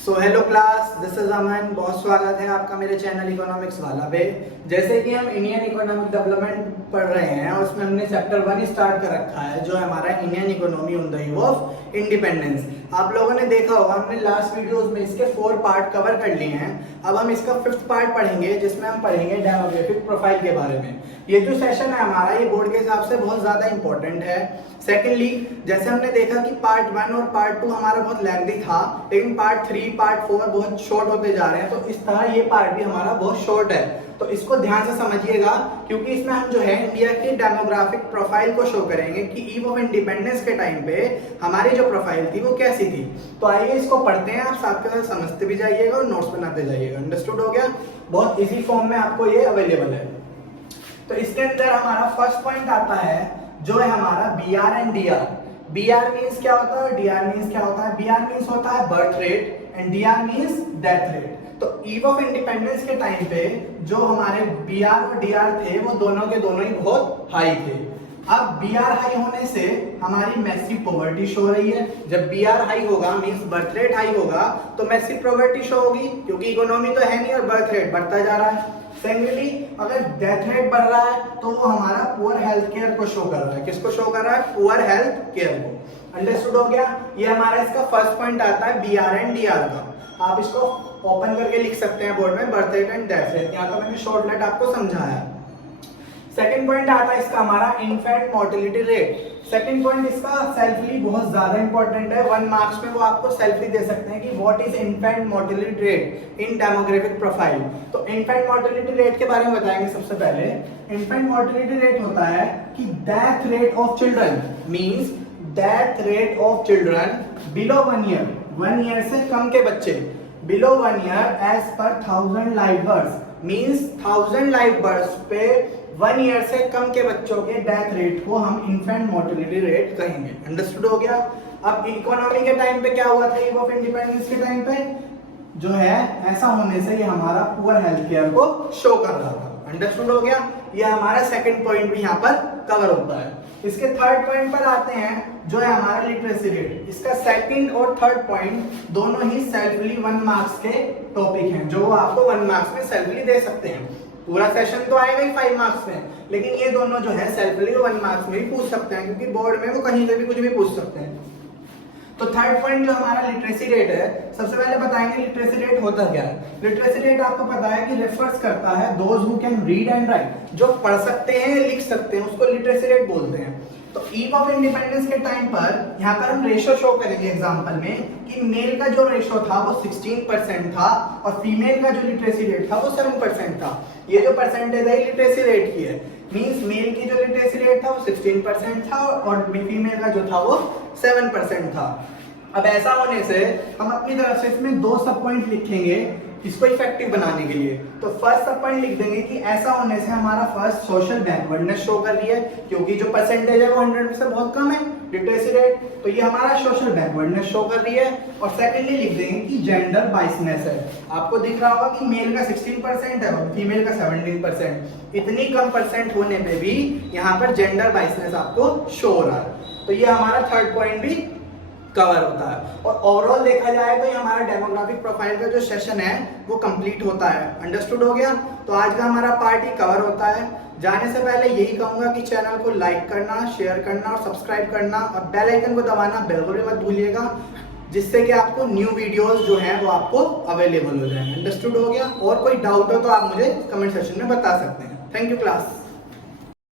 So hello class, this is Aman. बहुत स्वागत है आपका मेरे चैनल इकोनॉमिक्स वाला पे। जैसे कि हम इंडियन इकोनॉमिक डेवलपमेंट पढ़ रहे हैं, उसमें हमने चैप्टर 1 स्टार्ट कर रखा है, जो हमारा Indian economy on the eve of independence. आप लोगों ने देखा होगा, हमने लास्ट वीडियोस में इसके 4 पार्ट कवर कर लिए हैं। अब हम इसका 5th पार्ट पढ़ेंगे, जिसमें हम पढ़ेंगे डेमोग्राफिक प्रोफाइल के बारे में। ये जो सेशन है हमारा, ये बोर्ड के हिसाब से बहुत ज्यादा इंपॉर्टेंट है। सेकेंडली, जैसे हमने देखा कि पार्ट 1 और पार्ट 2 हमारा बहुत लेंथी था, लेकिन पार्ट 3 पार्ट 4 बहुत शॉर्ट होते जा रहे हैं, तो इस तरह ये पार्ट भी हमारा बहुत शॉर्ट है। तो इसको ध्यान से समझिएगा, क्योंकि इसमें हम जो है इंडिया की डेमोग्राफिक प्रोफाइल को शो करेंगे कि ईव ऑफ इंडिपेंडेंस के टाइम पे हमारी जो प्रोफाइल थी वो कैसी थी। तो आइए इसको पढ़ते हैं, आप साथ के साथ समझते भी जाइएगा और नोट्स बनाते जाइएगा। अंडरस्टूड हो गया? बहुत इजी फॉर्म में आपको ये अवेलेबल है। तो इसके अंदर हमारा फर्स्ट पॉइंट आता है, जो है हमारा BR and DR। BR means क्या होता है, DR मींस क्या होता है? BR मींस होता है birth rate and DR means death rate. तो ईव ऑफ इंडिपेंडेंस के टाइम पे जो हमारे BR और DR थे, वो दोनों के दोनों ही बहुत हाई थे। अब BR हाई होने से हमारी मैसिव पॉवर्टी शो हो रही है। जब BR हाई होगा मींस बर्थ रेट हाई होगा, तो मैसिव पॉवर्टी शो होगी, क्योंकि इकोनॉमी तो है नहीं और बर्थ रेट बढ़ता जा रहा है। सेकेंडली, अगर डेथ रेट बढ़ रहा है तो वो हमारा पुअर हेल्थ केयर को शो कर रहा है। किसको शो कर रहा है? पुअर हेल्थ केयर को। अंडरस्टूड हो गया? ये हमारा इसका फर्स्ट पॉइंट आता है BR एंड DR का। आप इसको ओपन करके लिख सकते हैं बोर्ड में, birth rate and death rate. यहाँ तो मैंने शॉर्टकट आपको समझाया। सेकंड पॉइंट आता है इसका हमारा infant mortality rate. Second point इसका सेल्फली बहुत ज्यादा इंपॉर्टेंट है। 1 मार्क्स में वो आपको सेल्फली दे सकते हैं कि what is infant mortality rate in demographic profile. तो इन्फेंट मोर्टेलिटी रेट के बारे में बताएंगे। सबसे पहले इन्फेंट मोर्टेलिटी रेट होता है कि death rate of children means death rate of children below 1 year, 1 year से कम के बच्चे, बिलो 1 ईयर एज पर 1000 live birth means 1000 live birth पे 1 ईयर से कम के बच्चों के डेथ रेट को हम इन्फेंट मोर्टेलिटी रेट कहेंगे। अंडरस्टूड हो गया? अब इकोनॉमी के टाइम पे क्या हुआ था, ईव ऑफ इंडिपेंडेंस के टाइम पे जो है ऐसा होने से ये हमारा पुअर हेल्थ केयर को शो कर रहा था। अंडरस्टूड हो गया? ये हमारा सेकंड पॉइंट भी यहाँ पर कवर होता है। इसके थर्ड पॉइंट पर आते हैं, जो है हमारा लिटरेसी रेट। इसका सेकंड और थर्ड पॉइंट दोनों ही सेल्फली 1 मार्क्स के टॉपिक हैं, जो आपको 1 मार्क्स में सेल्फली दे सकते हैं। पूरा सेशन तो आएगा ही 5 मार्क्स में, लेकिन ये दोनों जो है सेल्फली 1 मार्क्स में ही पूछ सकते हैं, क्योंकि बोर्ड में वो कहीं से भी कुछ भी पूछ सकते हैं। तो थर्ड पॉइंट जो हमारा लिटरेसी रेट है, सबसे पहले बताएंगे लिटरेसी रेट होता क्या है। लिटरेसी रेट आपको पता है कि रेफर्स करता है those who can read and right, जो पढ़ सकते हैं लिख सकते हैं, उसको लिटरेसी रेट बोलते हैं। तो ईव ऑफ इंडिपेंडेंस के टाइम पर यहाँ पर हम रेशो शो करेंगे एग्जांपल में कि मेल का जो रेशो था वो 16% था और फीमेल का जो लिटरेसी रेट था वो 7% था। ये जो परसेंटेज है लिटरेसी रेट की है, मींस मेल की जो लिटरेसी रेट था वो 16% था और फीमेल का जो था वो 7% था। अब ऐसा होने से हम अपनी तरफ से इसमें 2 सब पॉइंट लिखेंगे इसको इफेक्टिव बनाने के लिए। तो फर्स्ट सब पॉइंट लिख देंगे कि ऐसा होने से हमारा फर्स्ट सोशल बैकवर्डनेस शो कर रही है, क्योंकि जो परसेंटेज है वो 100 में से बहुत कम है लिटरेसी रेट, तो ये हमारा सोशल बैकवर्डनेस शो कर रही है। और सेकेंडली लिख देंगे कि जेंडर बाइसनेस है। आपको दिख रहा होगा कि मेल का 16% है और फीमेल का 17%। इतनी कम परसेंट होने पे भी यहाँ पर जेंडर बाइसनेस आपको शो हो रहा है। तो ये हमारा थर्ड पॉइंट भी कवर होता है। और ओवरऑल देखा जाए तो ये हमारा डेमोग्राफिक प्रोफाइल का जो सेशन है वो कंप्लीट होता है। अंडरस्टूड हो गया? तो आज का हमारा पार्ट ही कवर होता है। जाने से पहले यही कहूंगा कि चैनल को लाइक करना, शेयर करना और सब्सक्राइब करना और बेल आइकन को दबाना बिल्कुल भी मत भूलिएगा, जिससे कि आपको न्यू वीडियोस जो हैं वो आपको अवेलेबल हो जाए। अंडरस्टूड हो गया? और कोई डाउट हो तो आप मुझे कमेंट सेक्शन में बता सकते हैं। Thank you class.